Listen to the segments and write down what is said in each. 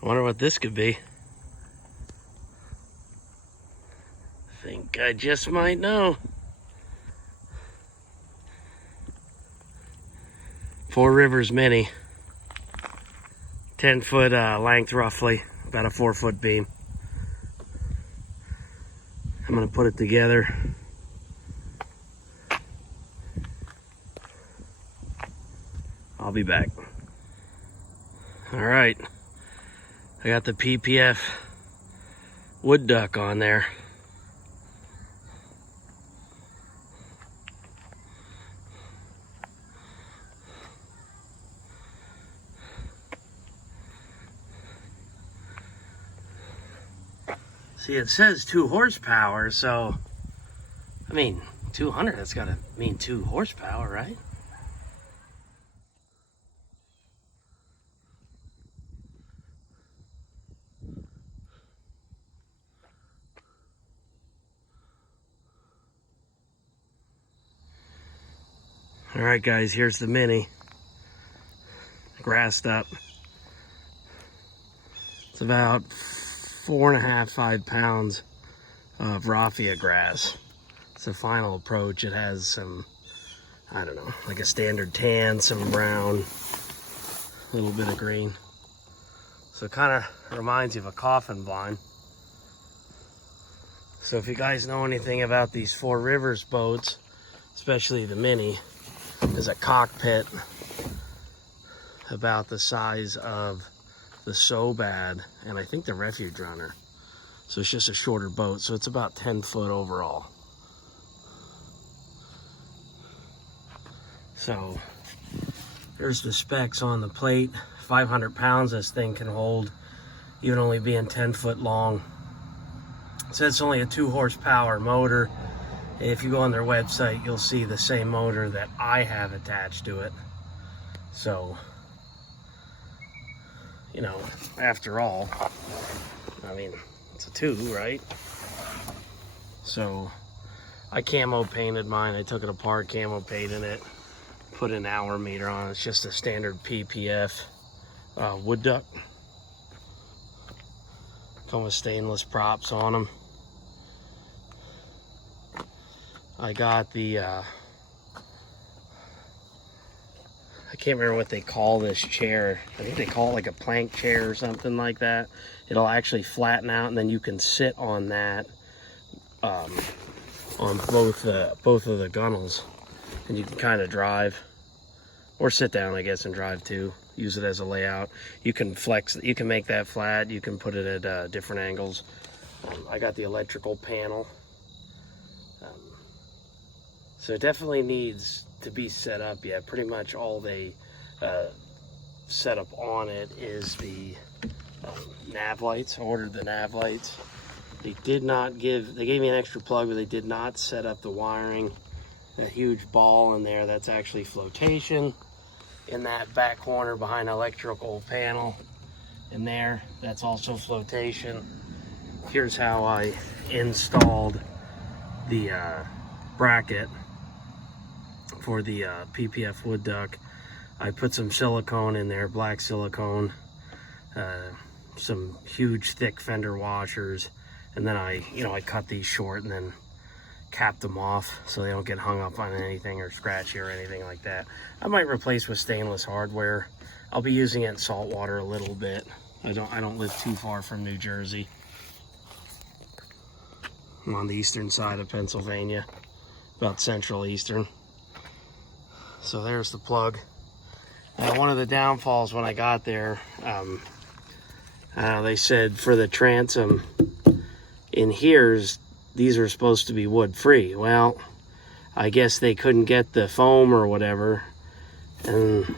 I wonder what this could be. I think I just might know. Four Rivers Mini. 10-foot length roughly, about a 4-foot beam. I'm gonna put it together. I'll be back. All right, I got the PPF Wood duck on there. See, it says 2 horsepower, so I mean 200, that's gotta mean 2 horsepower, right? All right, guys, here's the Mini, grassed up. It's about 4.5, 5 pounds of Raffia grass. It's the final approach. It has some, I don't know, like a standard tan, some brown, a little bit of green. So it kind of reminds you of a coffin blind. So if you guys know anything about these Four Rivers boats, especially the Mini, there's a cockpit about the size of the Sobad and I think the Refuge Runner. So it's just a shorter boat, so it's about 10 foot overall. So there's the specs on the plate. 500 pounds this thing can hold, even only being 10 foot long. It says it's only a 2 horsepower motor. If you go on their website, you'll see the same motor that I have attached to it. So, you know, after all, I mean, it's a 2, right? So I camo painted mine. I took it apart, camo painted it, put an hour meter on it. It's just a standard PPF wood duck. Come with stainless props on them. I got the, I can't remember what they call this chair. I think they call it like a plank chair or something like that. It'll actually flatten out and then you can sit on that on both of the gunnels. And you can kind of drive. Or sit down, I guess, and drive too. Use it as a layout. You can flex, you can make that flat. You can put it at different angles. I got the electrical panel. So it definitely needs to be set up. Yeah, pretty much all they set up on it is the nav lights. I ordered the nav lights. They did not give, they gave me an extra plug, but they did not set up the wiring. That huge ball in there, that's actually flotation. In that back corner behind the electrical panel in there, that's also flotation. Here's how I installed the bracket for the PPF Wood duck. I put some silicone in there, black silicone, some huge thick fender washers, and then I cut these short and then capped them off so they don't get hung up on anything or scratchy or anything like that. I might replace with stainless hardware. I'll be using it in salt water a little bit. I don't live too far from New Jersey. I'm on the eastern side of Pennsylvania, about central eastern. So there's the plug. One of the downfalls when I got there, they said for the transom in here's, these are supposed to be wood free. Well, I guess they couldn't get the foam or whatever, and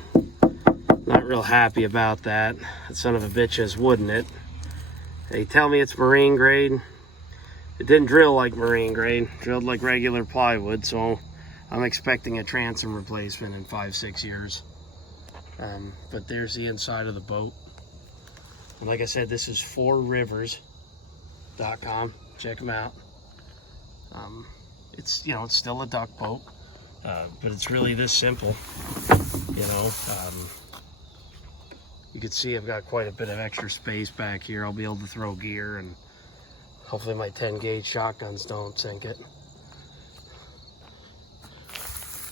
not real happy about that. That son of a bitch has wood in it. They tell me it's marine grade. It didn't drill like marine grade, drilled like regular plywood, so I'm expecting a transom replacement in 5-6 years. But there's the inside of the boat. And like I said, this is 4rivers.com. Check them out. It's, you know, it's still a duck boat, but it's really this simple. You know, You can see I've got quite a bit of extra space back here. I'll be able to throw gear, and hopefully my 10 gauge shotguns don't sink it.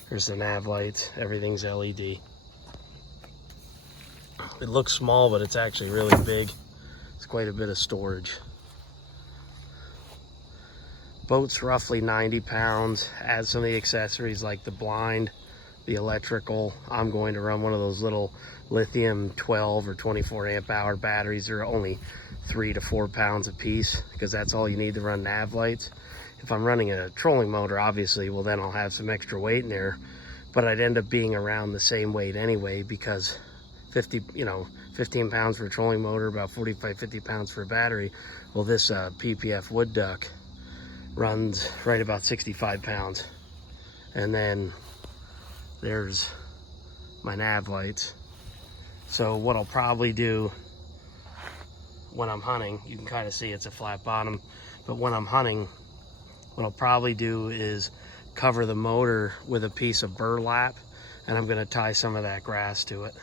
Here's the nav lights. Everything's LED. It looks small, but it's actually really big. It's quite a bit of storage. Boat's roughly 90 pounds. Add some of the accessories like the blind, the electrical. I'm going to run one of those little lithium 12 or 24 amp hour batteries. They're only 3 to 4 pounds a piece, because that's all you need to run nav lights. If I'm running a trolling motor, obviously, well, then I'll have some extra weight in there, but I'd end up being around the same weight anyway, because 15 pounds for a trolling motor, about 45, 50 pounds for a battery. Well, this PPF Wood duck runs right about 65 pounds. And then there's my nav lights. So what I'll probably do when I'm hunting, you can kind of see it's a flat bottom, but when I'm hunting, what I'll probably do is cover the motor with a piece of burlap, and I'm gonna tie some of that grass to it.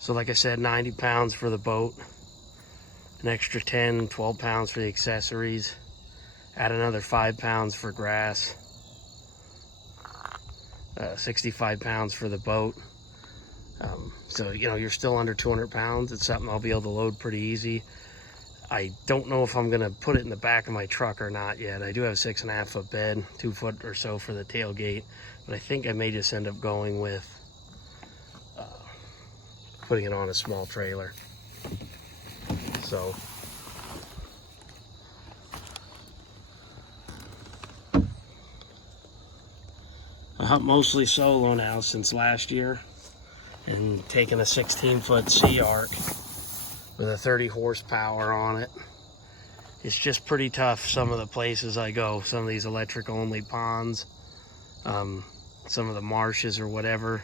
So like I said, 90 pounds for the boat, an extra 10, 12 pounds for the accessories, add another 5 pounds for grass, 65 pounds for the boat. So, you're still under 200 pounds. It's something I'll be able to load pretty easy. I don't know if I'm gonna put it in the back of my truck or not yet. I do have a 6.5 foot bed, 2 foot or so for the tailgate, but I think I may just end up going with putting it on a small trailer. So I hunt mostly solo now since last year, and taking a 16-foot Sea Arc with a 30 horsepower on it. It's just pretty tough some of the places I go, some of these electric only ponds, some of the marshes or whatever.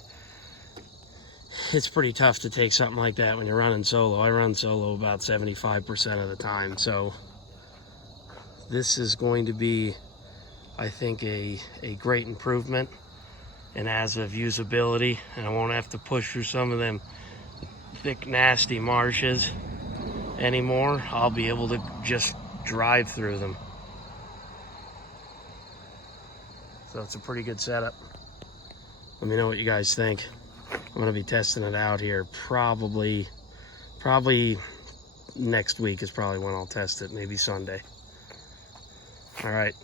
It's pretty tough to take something like that when you're running solo. I run solo about 75% of the time. So this is going to be, I think, a great improvement in as of usability, and I won't have to push through some of them thick, nasty marshes anymore. I'll be able to just drive through them. So it's a pretty good setup. Let me know what you guys think. I'm gonna be testing it out here probably next week is probably when I'll test it, maybe Sunday. All right.